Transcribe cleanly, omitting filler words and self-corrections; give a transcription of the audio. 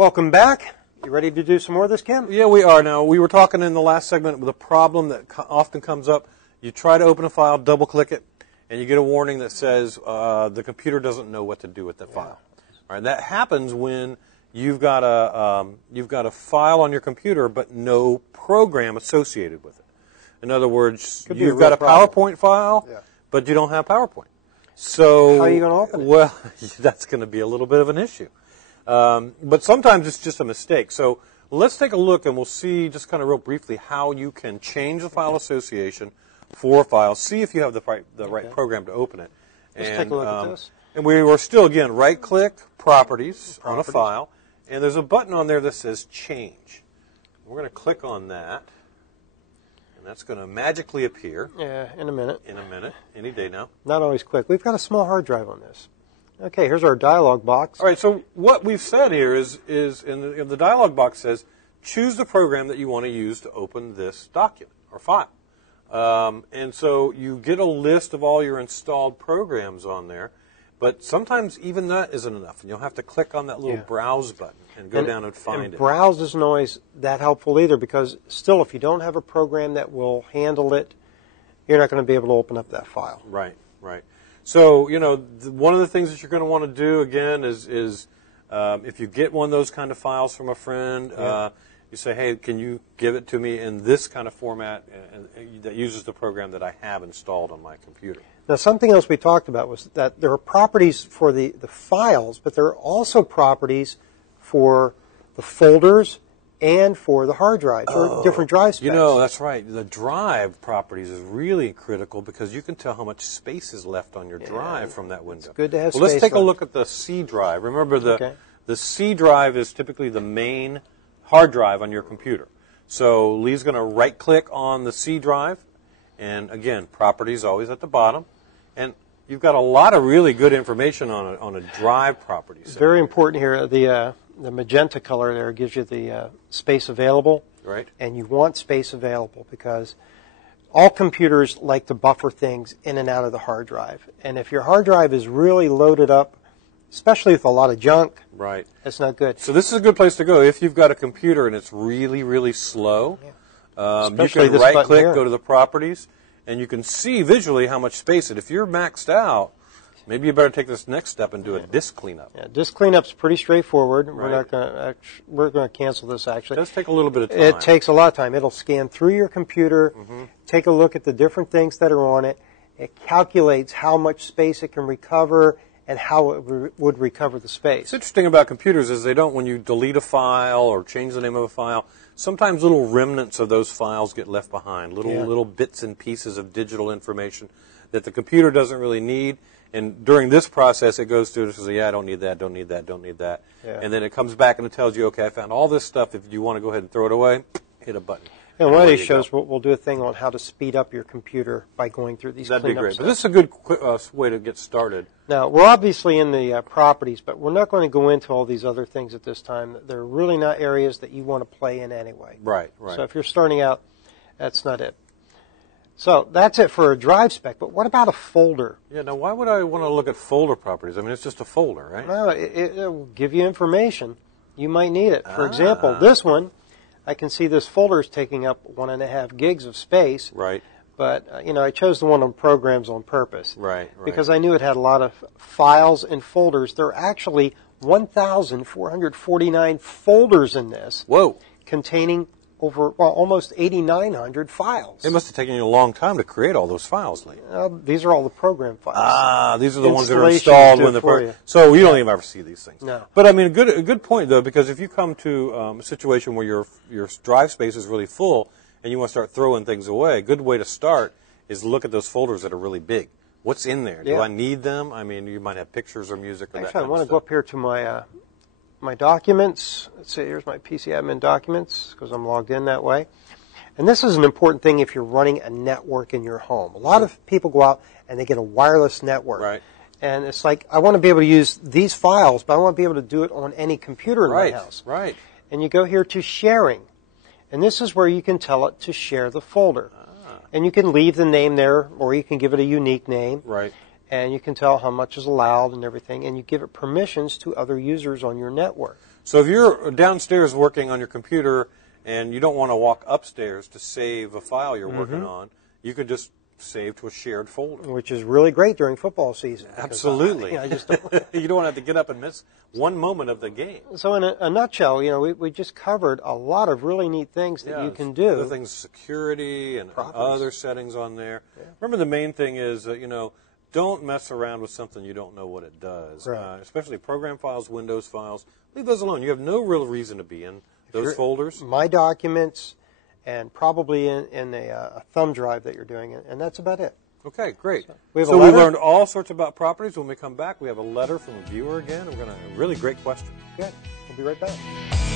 Welcome back. You ready to do some more of this, Kim? Yeah, we are now. We were talking in the last segment with a problem that often comes up. You try to open a file, double-click it, and you get a warning that says the computer doesn't know what to do with that file. All right, that happens when you've got a file on your computer but no program associated with it. In other words, you've got a PowerPoint file, but you don't have PowerPoint. So how are you going to open it? Well, that's going to be a little bit of an issue. But sometimes it's just a mistake. So let's take a look, and we'll see just kind of real briefly how you can change the file association for a file. See if you have the right program to open it. Let's take a look at this. And we were still, again, right-click, Properties on a file, and there's a button on there that says Change. We're going to click on that, and that's going to magically appear. Yeah, in a minute. In a minute, any day now. Not always quick. We've got a small hard drive on this. Okay, here's our dialog box. All right, so what we've said here is in the dialog box says, choose the program that you want to use to open this document or file. And so you get a list of all your installed programs on there, but sometimes even that isn't enough, and you'll have to click on that little browse button and go down and find it. Browse isn't always that helpful either, because still, if you don't have a program that will handle it, you're not going to be able to open up that file. Right, right. So, you know, one of the things that you're going to want to do, again, is if you get one of those kind of files from a friend, you say, hey, can you give it to me in this kind of format that uses the program that I have installed on my computer. Now, something else we talked about was that there are properties for the files, but there are also properties for the folders and for the hard drives, or different drive specs. You know, that's right. The drive properties is really critical because you can tell how much space is left on your drive from that window. It's good to have space. Let's take a look at the C drive. Remember, the C drive is typically the main hard drive on your computer. So Lee's going to right-click on the C drive, and again, properties always at the bottom. And you've got a lot of really good information on a drive property. It's very important here. The magenta color there gives you the space available. Right. And you want space available because all computers like to buffer things in and out of the hard drive. And if your hard drive is really loaded up, especially with a lot of junk, right, that's not good. So this is a good place to go if you've got a computer and it's really, really slow. You can right-click, go to the properties, and you can see visually how much space if you're maxed out, maybe you better take this next step and do a disk cleanup. Yeah, disk cleanup's pretty straightforward. Right. We're going to cancel this actually. It does take a little bit of time. It takes a lot of time. It'll scan through your computer, take a look at the different things that are on it. It calculates how much space it can recover and how it would recover the space. What's interesting about computers is they don't, when you delete a file or change the name of a file, sometimes little remnants of those files get left behind, little bits and pieces of digital information that the computer doesn't really need. And during this process, it goes through and says, yeah, I don't need that, don't need that, don't need that. Yeah. And then it comes back and it tells you, okay, I found all this stuff. If you want to go ahead and throw it away, hit a button. And one of these shows, we'll do a thing on how to speed up your computer by going through these cleanups. That'd be great. But this is a good way to get started. Now, we're obviously in the properties, but we're not going to go into all these other things at this time. They're really not areas that you want to play in anyway. Right, right. So if you're starting out, that's not it. So that's it for a drive spec, but what about a folder? Yeah, now why would I want to look at folder properties? I mean, it's just a folder, right? No, it will give you information. You might need it. For example, this one, I can see this folder is taking up 1.5 gigs of space. Right. But, I chose the one on programs on purpose. Right. Because I knew it had a lot of files and folders. There are actually 1,449 folders in this. Whoa. Containing almost 8,900 files. It must have taken you a long time to create all those files, Lee. These are all the program files. These are the ones that are installed when the program. So you don't even ever see these things. No. But I mean, a good point though, because if you come to a situation where your drive space is really full and you want to start throwing things away, a good way to start is look at those folders that are really big. What's in there? Do I need them? I mean, you might have pictures or music or that kind of stuff. I want to go up here to my documents. Let's see, here's my PC admin documents because I'm logged in that way. And this is an important thing if you're running a network in your home. A lot of people go out and they get a wireless network. Right. And it's like, I want to be able to use these files, but I want to be able to do it on any computer in my house. Right. And you go here to sharing. And this is where you can tell it to share the folder. And you can leave the name there, or you can give it a unique name. Right. And you can tell how much is allowed and everything, and you give it permissions to other users on your network. So if you're downstairs working on your computer and you don't want to walk upstairs to save a file you're working on, you could just save to a shared folder. Which is really great during football season. Absolutely. I just don't. You don't have to get up and miss one moment of the game. So in a nutshell, we just covered a lot of really neat things that you can do. Other things, security and other settings on there. Yeah. Remember, the main thing is, don't mess around with something you don't know what it does. Right. Especially program files, Windows files. Leave those alone. You have no real reason to be in those folders. My documents, and probably in a thumb drive that you're doing, and that's about it. Okay, great. So we learned all sorts about properties. When we come back, we have a letter from a viewer again. We're going to really great question. Good. We'll be right back.